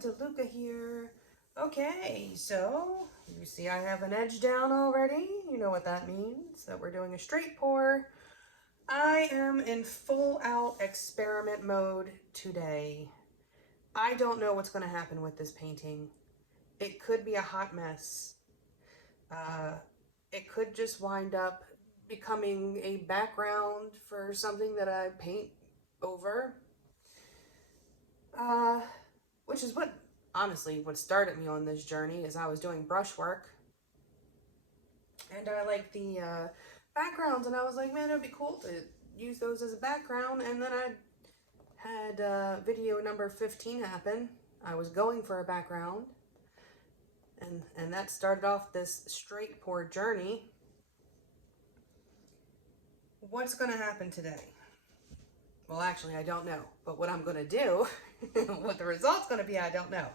DeLuca here. Okay, so you see I have an edge down already. You know what that means, that we're doing a straight pour. I am in full out experiment mode today. I don't know what's going to happen with this painting. It could be a hot mess. It could just wind up becoming a background for something that I paint over. Which is what, honestly, what started me on this journey is I was doing brushwork. And I like the backgrounds, and I was like, man, it would be cool to use those as a background. And then I had video number 15 happen. I was going for a background. And that started off this straight pour journey. What's going to happen today? Well, actually, I don't know. But what I'm going to do, what the result's going to be, I don't know.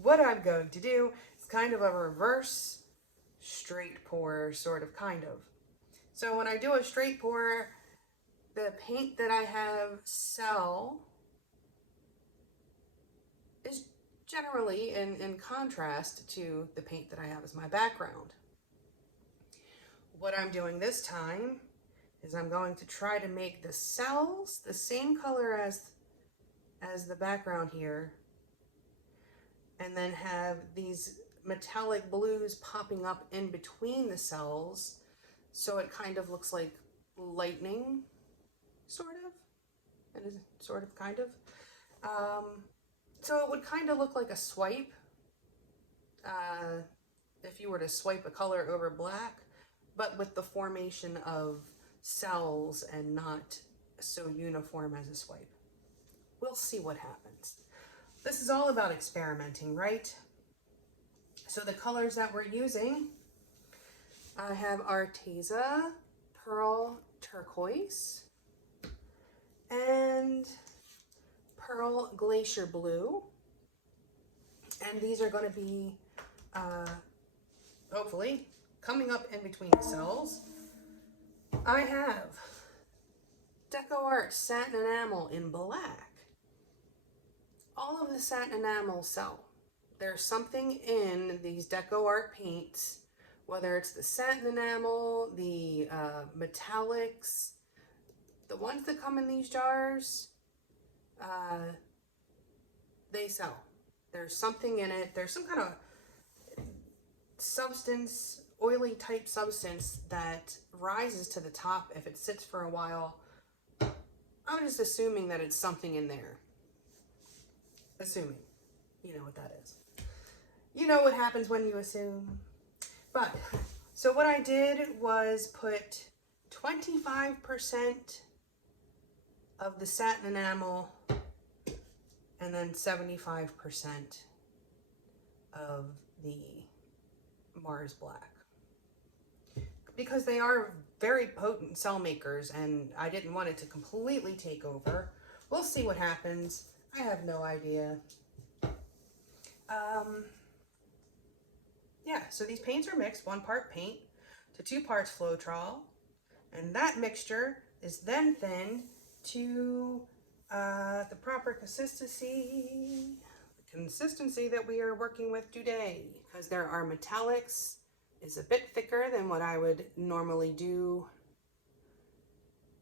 What I'm going to do is kind of a reverse straight pour, sort of, kind of. So when I do a straight pour, the paint that I have sell is generally in contrast to the paint that I have as my background. What I'm doing this time is I'm going to try to make the cells the same color as the background here, and then have these metallic blues popping up in between the cells, so it kind of looks like lightning, sort of, and sort of, kind of. So it would kind of look like a swipe, if you were to swipe a color over black, but with the formation of cells and not so uniform as a swipe. We'll see what happens. This is all about experimenting, right? So the colors that we're using, I have Arteza Pearl Turquoise and Pearl Glacier Blue. And these are going to be, hopefully, coming up in between the cells. I have DecoArt Satin Enamel in black. All of the satin enamels sell. There's something in these DecoArt paints, whether it's the satin enamel, the metallics, the ones that come in these jars, they sell. There's something in it. There's some kind of substance, oily type substance that rises to the top if it sits for a while. I'm just assuming that it's something in there. Assuming. You know what that is. You know what happens when you assume. But, so what I did was put 25% of the satin enamel and then 75% of the Mars Black. Because they are very potent cell makers, and I didn't want it to completely take over. We'll see what happens. I have no idea. Yeah, so these paints are mixed, 1 part paint to 2 parts Floetrol, and that mixture is then thinned to the proper consistency that we are working with today, because there are metallics, is a bit thicker than what I would normally do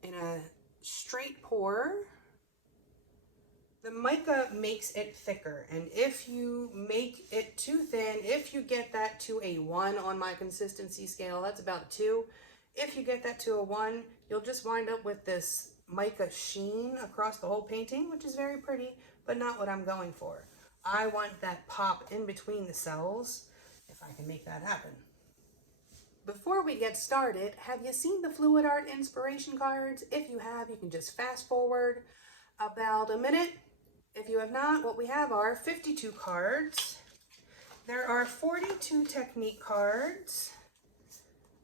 in a straight pour. The mica makes it thicker, and if you make it too thin, if you get that to a 1 on my consistency scale, that's about 2. If you get that to a 1, you'll just wind up with this mica sheen across the whole painting, which is very pretty, but not what I'm going for. I want that pop in between the cells, if I can make that happen. Before we get started, have you seen the Fluid Art inspiration cards? If you have, you can just fast forward about a minute. If you have not, what we have are 52 cards. There are 42 technique cards.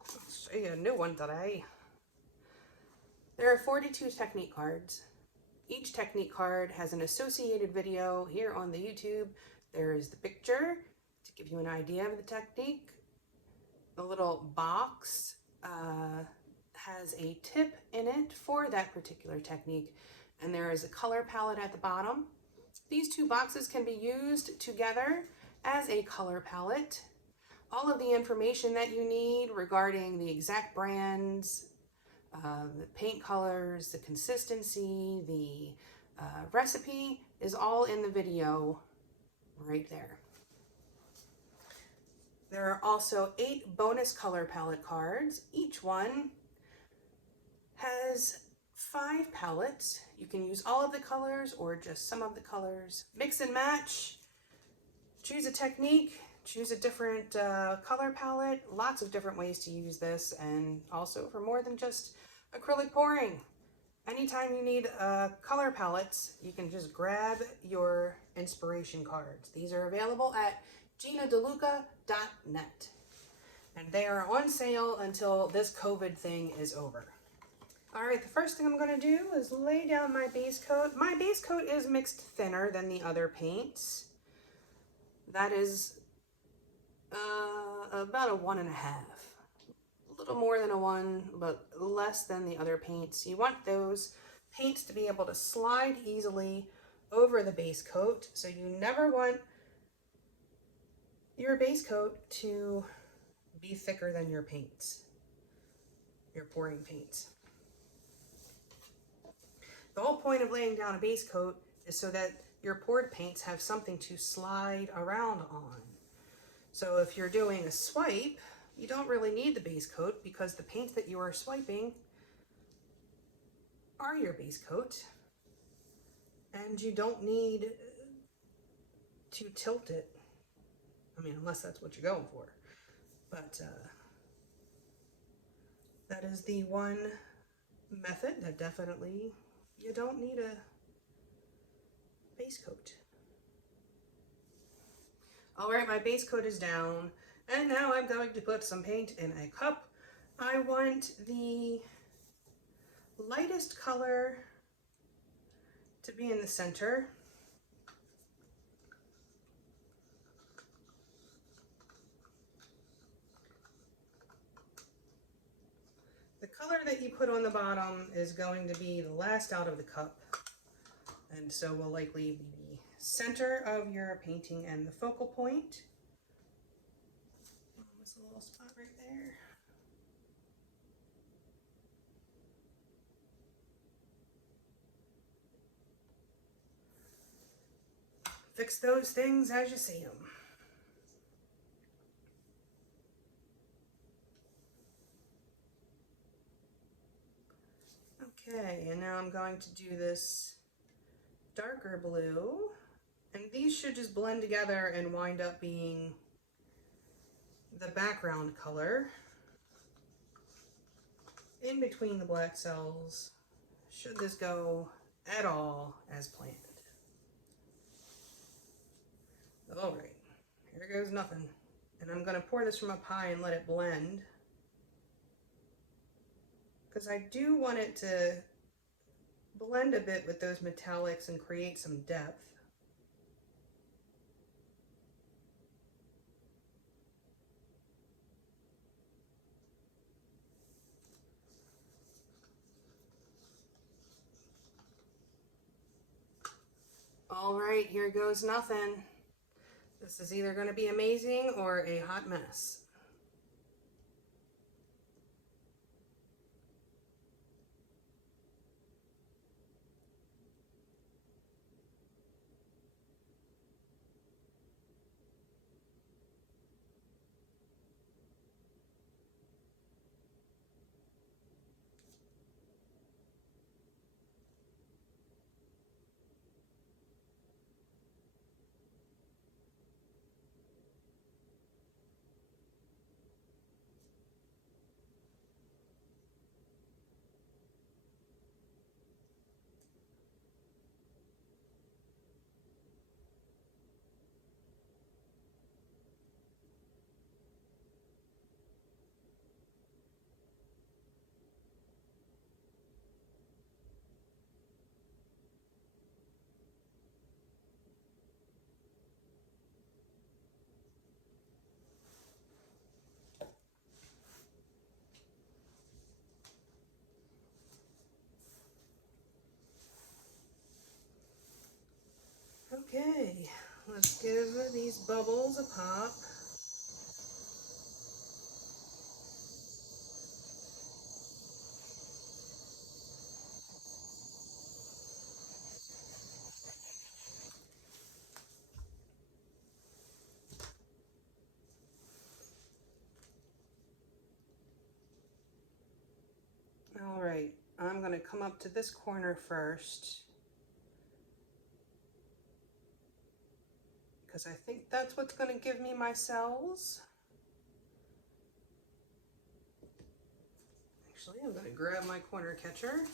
I'll show you a new one today. There are 42 technique cards. Each technique card has an associated video here on the YouTube. There is the picture to give you an idea of the technique. The little box has a tip in it for that particular technique, and there is a color palette at the bottom. These two boxes can be used together as a color palette. All of the information that you need regarding the exact brands, the paint colors, the consistency, the recipe is all in the video right there. There are also 8 bonus color palette cards. Each one has 5 palettes. You can use all of the colors or just some of the colors. Mix and match, choose a technique, choose a different color palette. Lots of different ways to use this, and also for more than just acrylic pouring. Anytime you need color palettes, you can just grab your inspiration cards. These are available at ginadeluca.net, and they are on sale until this COVID thing is over. All right, the first thing I'm going to do is lay down my base coat. My base coat is mixed thinner than the other paints. That is about a 1.5. A little more than a 1, but less than the other paints. You want those paints to be able to slide easily over the base coat, so you never want your base coat to be thicker than your paints, your pouring paints. The whole point of laying down a base coat is so that your poured paints have something to slide around on. So if you're doing a swipe, you don't really need the base coat because the paints that you are swiping are your base coat, and you don't need to tilt it. I mean, unless that's what you're going for. But that is the one method that definitely you don't need a base coat. All right, my base coat is down, and now I'm going to put some paint in a cup. I want the lightest color to be in the center. The color that you put on the bottom is going to be the last out of the cup, and so will likely be the center of your painting and the focal point. There's a little spot right there. Fix those things as you see them. Okay, and now I'm going to do this darker blue, and these should just blend together and wind up being the background color in between the black cells, should this go at all as planned. All right, here goes nothing. And I'm going to pour this from up high and let it blend, because I do want it to blend a bit with those metallics and create some depth. All right, here goes nothing. This is either going to be amazing or a hot mess. give these bubbles a pop. All right, I'm going to come up to this corner first, because I think that's what's going to give me my cells. Actually, I'm going to grab my corner catcher.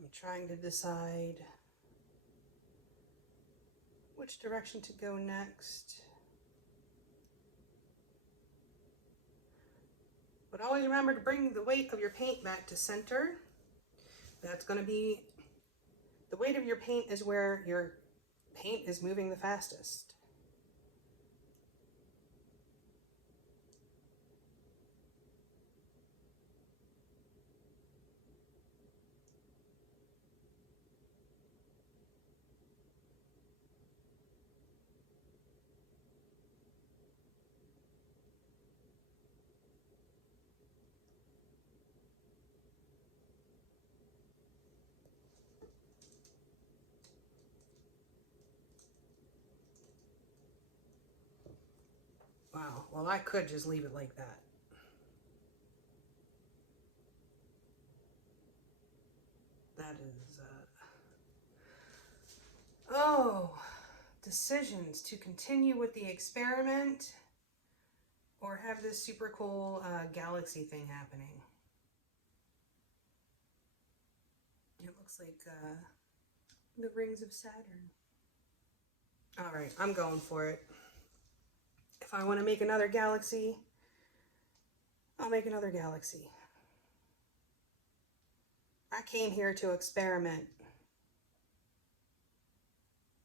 I'm trying to decide which direction to go next. But always remember to bring the weight of your paint back to center. That's going to be, the weight of your paint is where your paint is moving the fastest. Wow, well, I could just leave it like that. That is, oh, decisions to continue with the experiment or have this super cool galaxy thing happening. It looks like the rings of Saturn. All right, I'm going for it. If I want to make another galaxy, I'll make another galaxy. I came here to experiment.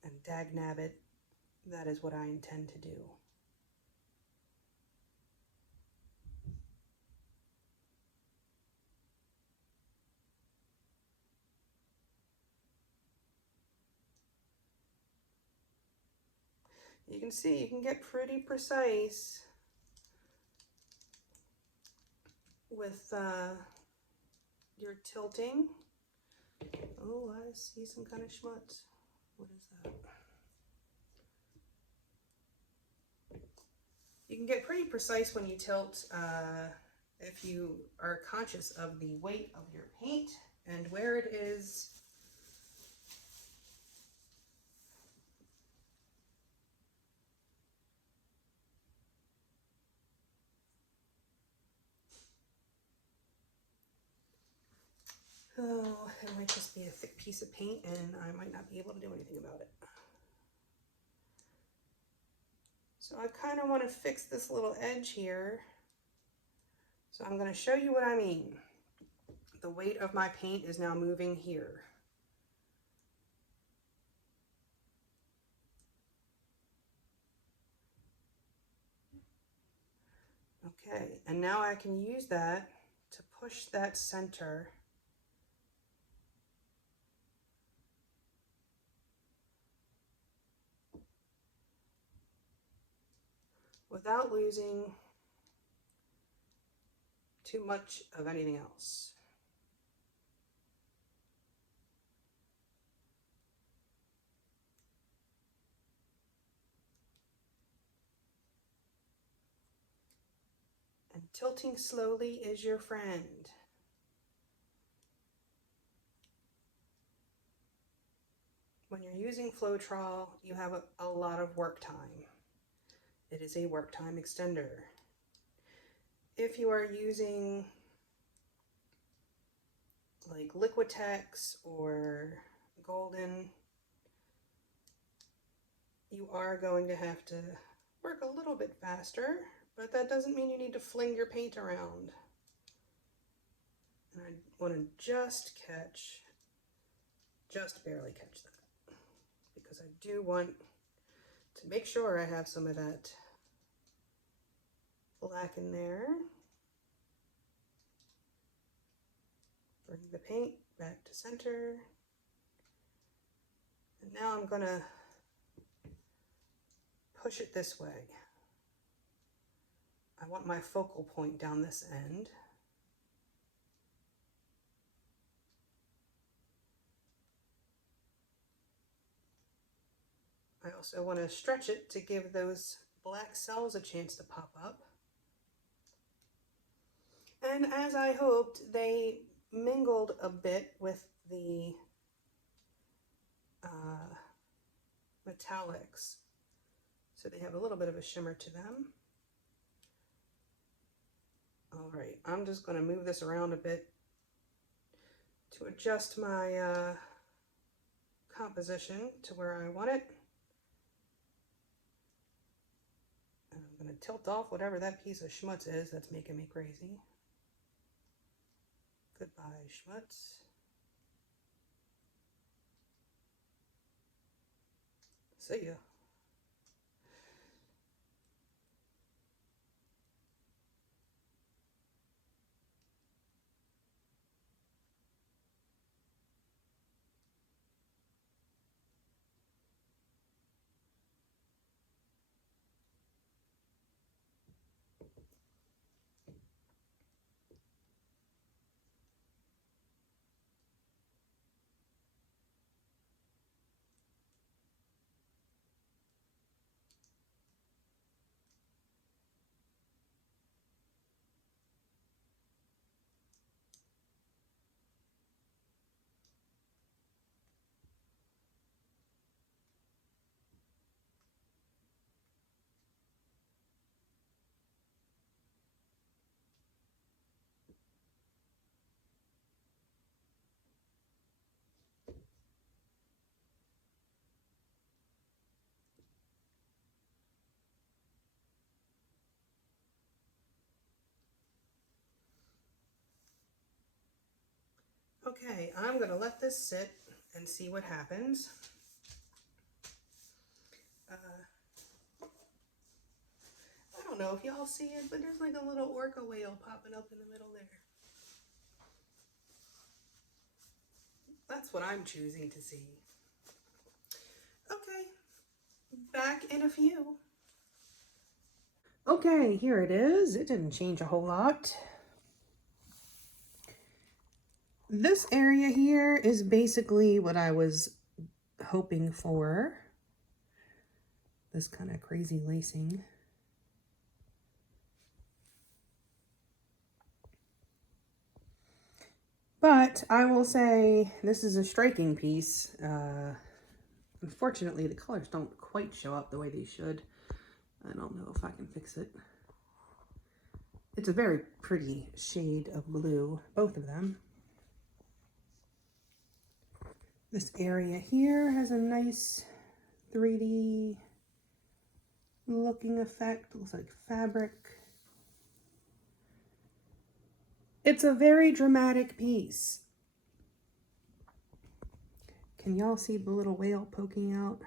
And dagnabbit, that is what I intend to do. You can see, you can get pretty precise with your tilting. Oh, I see some kind of schmutz. What is that? You can get pretty precise when you tilt if you are conscious of the weight of your paint and where it is. Oh, it might just be a thick piece of paint and I might not be able to do anything about it. So I kind of want to fix this little edge here. So I'm going to show you what I mean. The weight of my paint is now moving here. Okay, and now I can use that to push that center. Without losing too much of anything else. And tilting slowly is your friend. When you're using Floetrol, you have a lot of work time. It is a work time extender. If you are using like Liquitex or Golden, you are going to have to work a little bit faster, but that doesn't mean you need to fling your paint around. And I want to just barely catch that, because I do want to make sure I have some of that black in there. Bring the paint back to center. And now I'm gonna push it this way. I want my focal point down this end. I also want to stretch it to give those black cells a chance to pop up. And as I hoped, they mingled a bit with the metallics. So they have a little bit of a shimmer to them. All right, I'm just going to move this around a bit to adjust my composition to where I want it. And I'm going to tilt off whatever that piece of schmutz is that's making me crazy. Goodbye, schmutz. See ya. Okay, I'm going to let this sit and see what happens. I don't know if y'all see it, but there's like a little orca whale popping up in the middle there. That's what I'm choosing to see. Okay, back in a few. Okay, here it is. It didn't change a whole lot. This area here is basically what I was hoping for. This kind of crazy lacing. But I will say this is a striking piece. Unfortunately, the colors don't quite show up the way they should. I don't know if I can fix it. It's a very pretty shade of blue, both of them. This area here has a nice 3D looking effect. Looks like fabric. It's a very dramatic piece. Can y'all see the little whale poking out?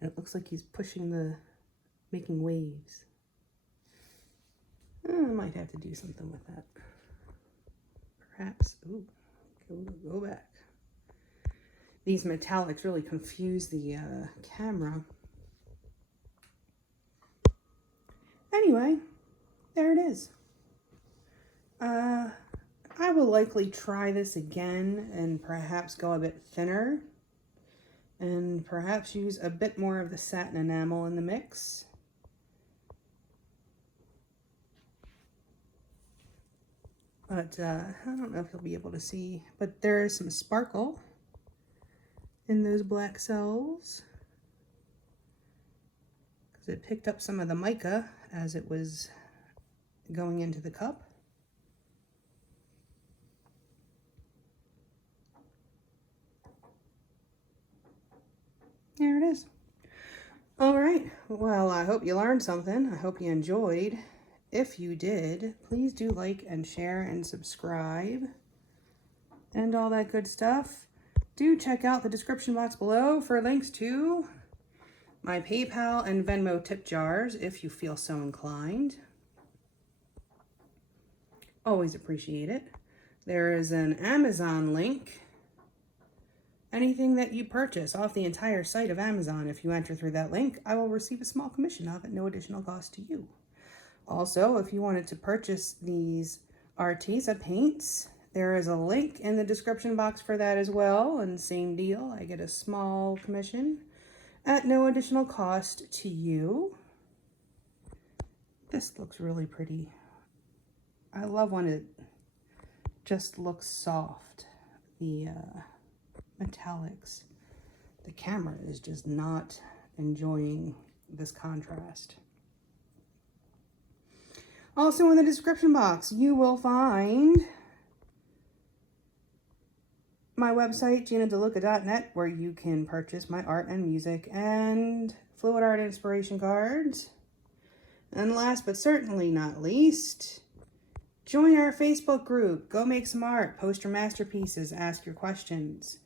And it looks like he's pushing making waves. I might have to do something with that. Perhaps, ooh, go back. These metallics really confuse the camera. Anyway, there it is. I will likely try this again and perhaps go a bit thinner and perhaps use a bit more of the satin enamel in the mix. But I don't know if you'll be able to see, but there is some sparkle in those black cells because it picked up some of the mica as it was going into the cup. There it is. All right. Well, I hope you learned something. I hope you enjoyed. If you did, please do like and share and subscribe and all that good stuff. Do check out the description box below for links to my PayPal and Venmo tip jars if you feel so inclined. Always appreciate it. There is an Amazon link. Anything that you purchase off the entire site of Amazon, if you enter through that link, I will receive a small commission of at no additional cost to you. Also, if you wanted to purchase these Arteza paints, there is a link in the description box for that as well, and same deal, I get a small commission at no additional cost to you. This looks really pretty. I love when it just looks soft. The metallics. The camera is just not enjoying this contrast. Also in the description box, you will find my website, GinaDeLuca.net, where you can purchase my art and music and fluid art inspiration cards. And last but certainly not least, join our Facebook group. Go make some art, post your masterpieces, ask your questions,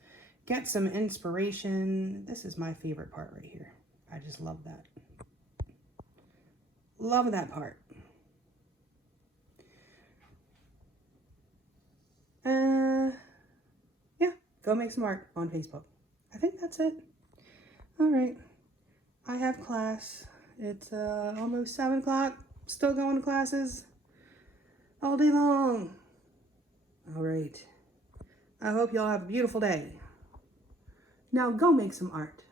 get some inspiration. This is my favorite part right here. I just love that. Love that part. Yeah, go make some art on Facebook. I think that's it. All right. I have class. It's almost 7 o'clock. Still going to classes all day long. All right. I hope y'all have a beautiful day. Now go make some art.